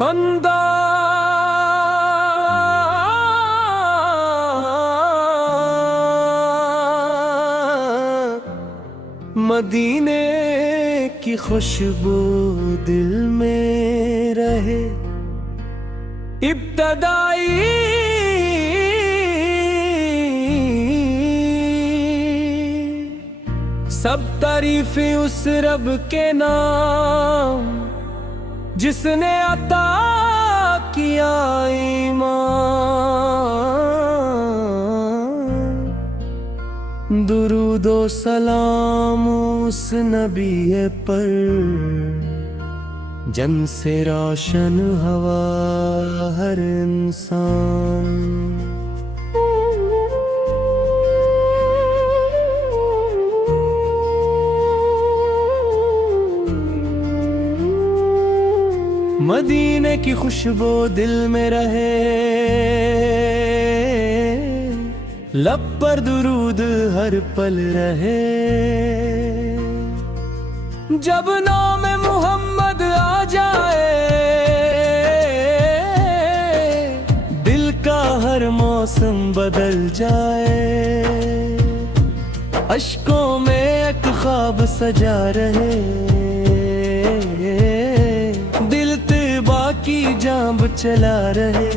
बंदा मदीने की खुशबू दिल में रहे। इब्तदाई सब तारीफें उस रब के नाम जिसने अता किया ईमान। दुरूदो सलाम उस नबी पर जन से रोशन हवा हर इंसान। मदीने की खुशबू दिल में रहे, लब पर दुरूद हर पल रहे। जब नाम मोहम्मद आ जाए, दिल का हर मौसम बदल जाए। अश्कों में एक ख्वाब सजा रहे, दिल तिबा की जांब चला रहे।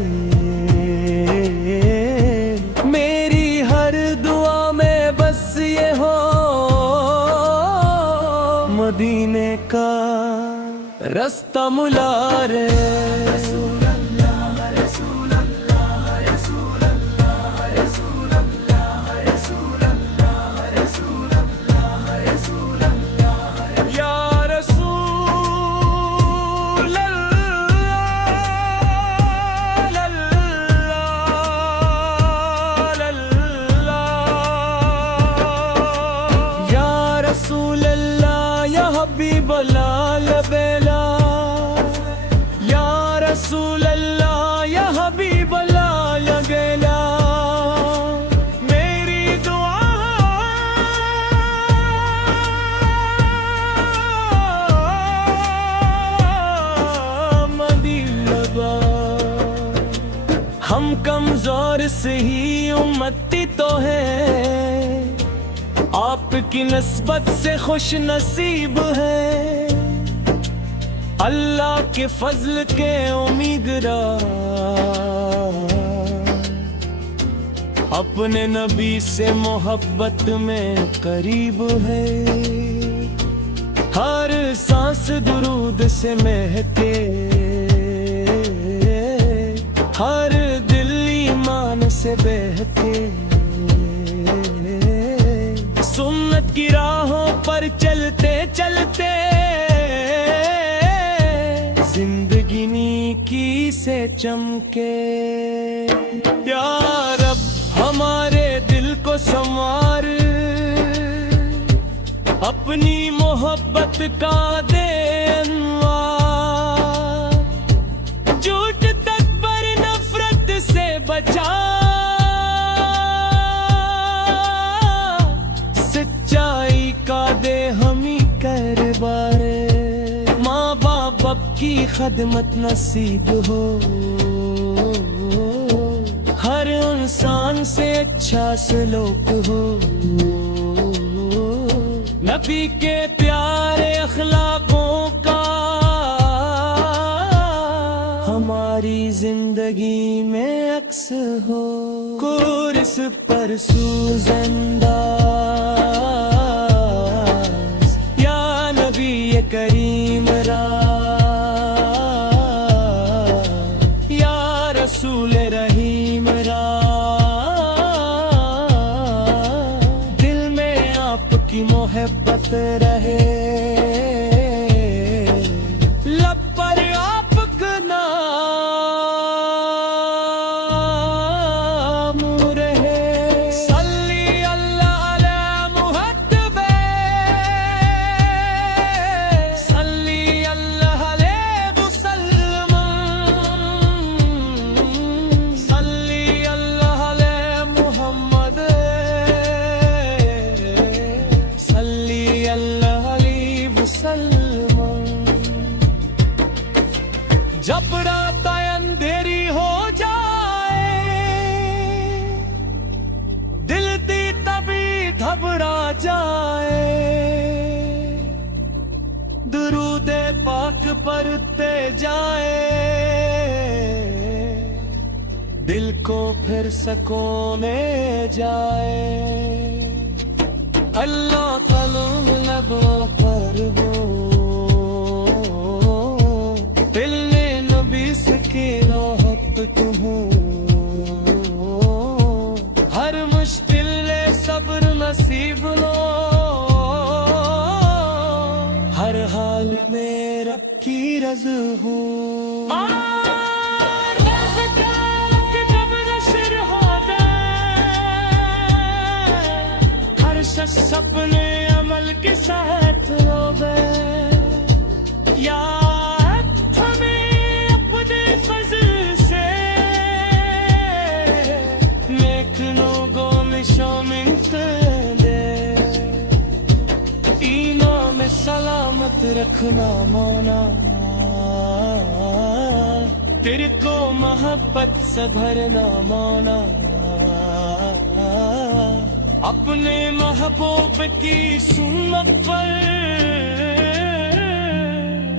मेरी हर दुआ में बस ये हो, मदीने का रास्ता मुला रे। लबेला या रसूल अल्लाह या हबीब अल्लाह या गेला। मेरी दुआ मदीना। हम कमजोर से ही उम्मती तो है, आपकी नस्बत से खुश नसीब है। अल्लाह के फजल के उम्मीदवार अपने नबी से मोहब्बत में करीब है। हर सांस दुरूद से महके, हर दिल ईमान से बहके। सुन्नत की राहों पर चलते चलते जिंदगी नेकी से चमके। या रब हमारे दिल को संवार, अपनी मोहब्बत का दे अनवार। झूठ तकबर नफरत से बचा, सच्चाई का दे हमी करबारे। माँ बाप की खदमत नसीब हो, हर इंसान से अच्छा सलूक हो। नबी के प्यारे अखलाकों का हमारी जिंदगी में अक्स हो। कुर्स पर सूज़ंदाज़ या नबी करीम रा, या रसूल रहीम रा। दिल में आपकी मोहब्बत रहे, लब पर आपका नाम रहे। सल्ली अल्लाह अला मुहद्दबे, सल्ली अल्लाह अलैहि वसल्लम, सल्ली अल्लाह अला मुहम्मद, सल्ली अल्लाह अंधेरी हो जाए, दिल दी तभी घबरा जाए। दुरूदे पाक पढ़ते जाए, दिल को फिर सुकून जाए। अल्लाह कलम लबों पर हो, दिल ने नबी की राहत तुम हो। हर मुश्किल ले सब्र नसीब लो, हर हाल में रब की रज़ा हो। सपने अमल के साथ रोवे, याद हमें अपने फज़ल से, नेक लोगों में शामिल दे। ईना में सलामत रखना मौला, तेरे को मोहब्बत से भरना मौला। अपने महबूब की सुन्नत पर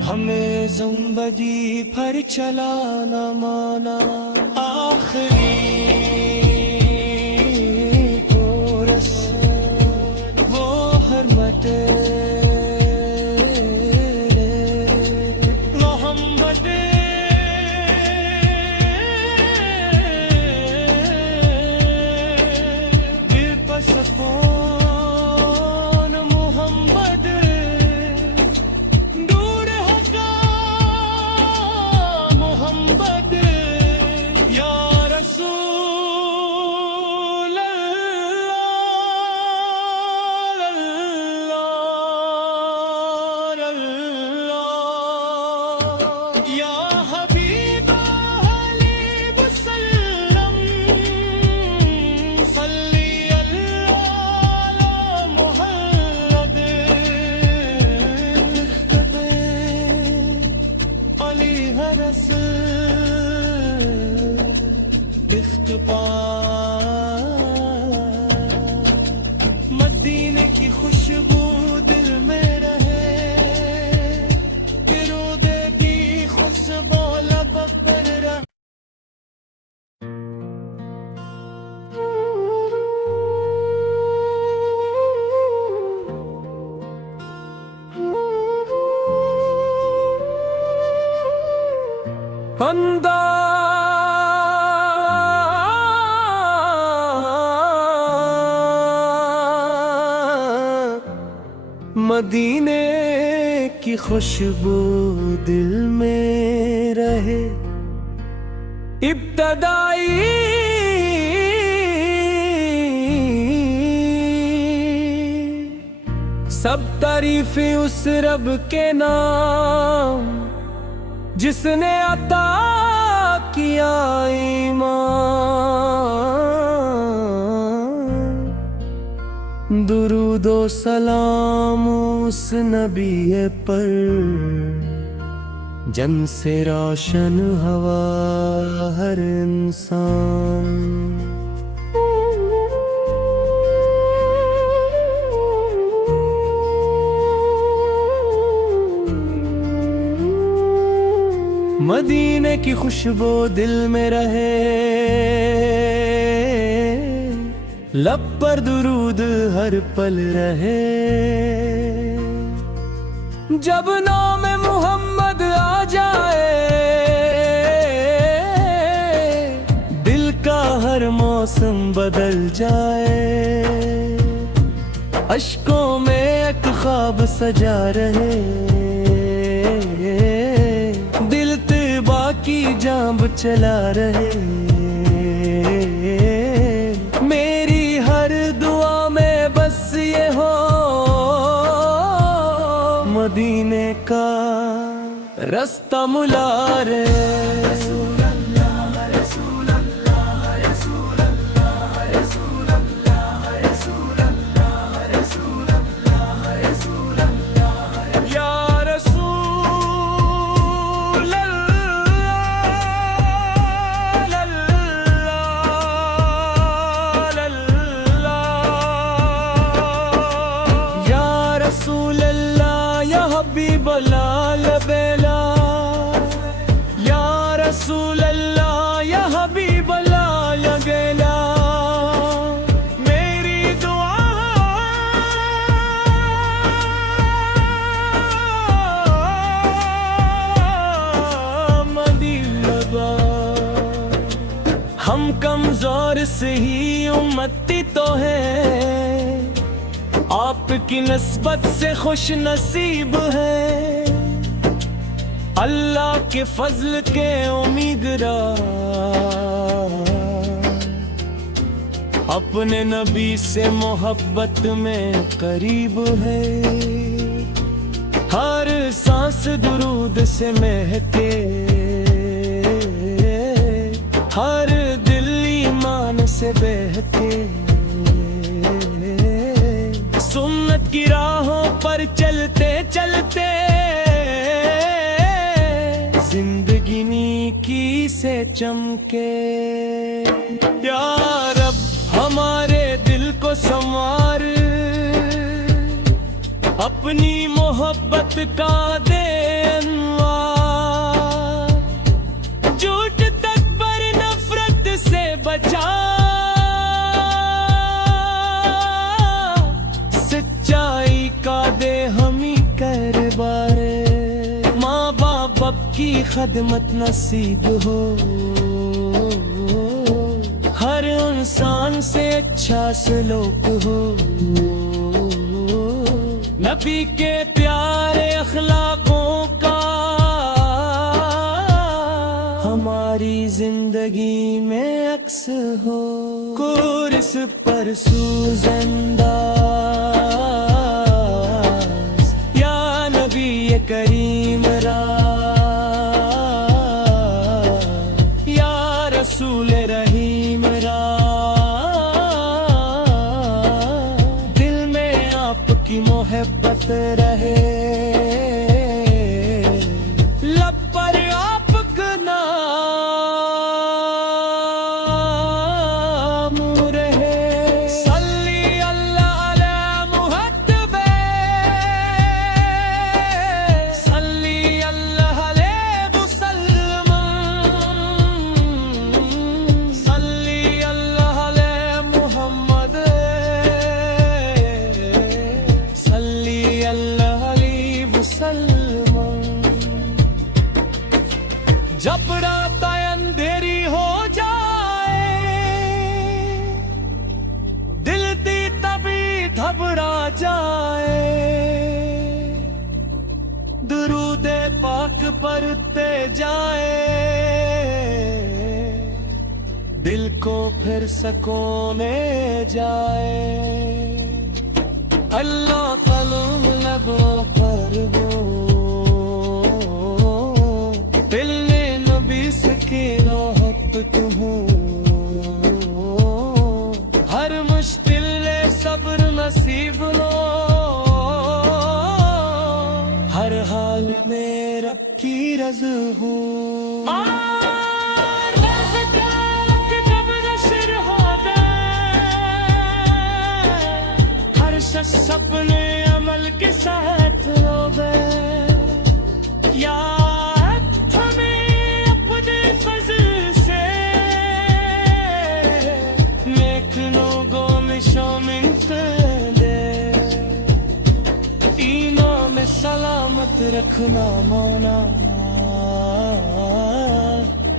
हमें ज़िंदगी भर चलाना मौला। आखिरी कोरस वो हरमत कौन मोहम्मद, दूर होगा मोहम्मद या रसूल अल्लाह, या हबीब हलीब सल्लम सल्ली मदीने की खुशबू दिल में रहे, रोदे की खुशबू लब पर रहे। बंदा मदीने की खुशबू दिल में रहे, इब्तदाई सब तारीफें उस रब के नाम जिसने अता किया ईमान। दुरूदो सलाम उस नबी पर, जन से रोशन हवा हर इंसान। मदीने की खुशबू दिल में रहे, लब पर दुरूद हर पल रहे। जब नाम मोहम्मद आ जाए, दिल का हर मौसम बदल जाए। अश्कों में एक ख्वाब सजा रहे, की जांब चला रहे। मेरी हर दुआ में बस ये हो, मदीने का रास्ता मुला रे। हम कमजोर से ही उम्मती तो हैं, आपकी नस्बत से खुश नसीब है। अल्लाह के फजल के उम्मीदवार अपने नबी से मोहब्बत में करीब है। हर सांस दुरूद से महके, हर दिल ईमान से बहके। सुन्नत की राहों पर चलते चलते जिंदगी नेकी से चमके। या रब हमारे दिल को संवार, अपनी मोहब्बत का दे अनवार। झूठ तकबर नफरत से बचा, सच्चाई का दे हमी करबारे। माँ बाप की खदमत नसीब हो, हर इंसान से अच्छा सलूक हो। नबी के प्यारे अखलाकों का हमारी जिंदगी में अक्स हो। कुर्स पर सूज़ंदाज़ या नबी करीम रा, या रसूल रहीम रा। दिल में आपकी मोहब्बत रहे, लब पर आपका नाम रहे। सल्ली अल्लाह अला मुहद्दबे, सल्ली अल्लाह अलैहि वसल्लम, सल्ली अल्लाह अलैहि मुहम्मद, सल्ली अल्लाह अलैहि वसल्लम। जब रात अंधेरी हो जाए, दिल दी तभी घबरा जाए। दुरूदे पाक पढ़ते जाए, दिल को फिर सुकूने जाए। अल्लाह कलम लगो पर वो, दिल ने नबी से की मोहब्बत हो। हर मुश्किल ले सब्र नसीब लो, हर हाल में रब की रज़ा हो। हर शख्स अपने अमल के साथ हो गए। या हमें अपने फज़ल से नेक लोगों में शामिल कर दे। ईमान में सलामत रखना मौला,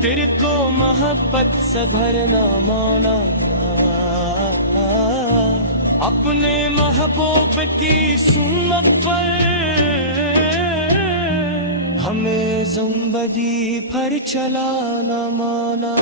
तेरे को मोहब्बत से भरना मौला। अपने महबूब की सुन्नत पर हमें ज़िंदगी भर चलाना मौला।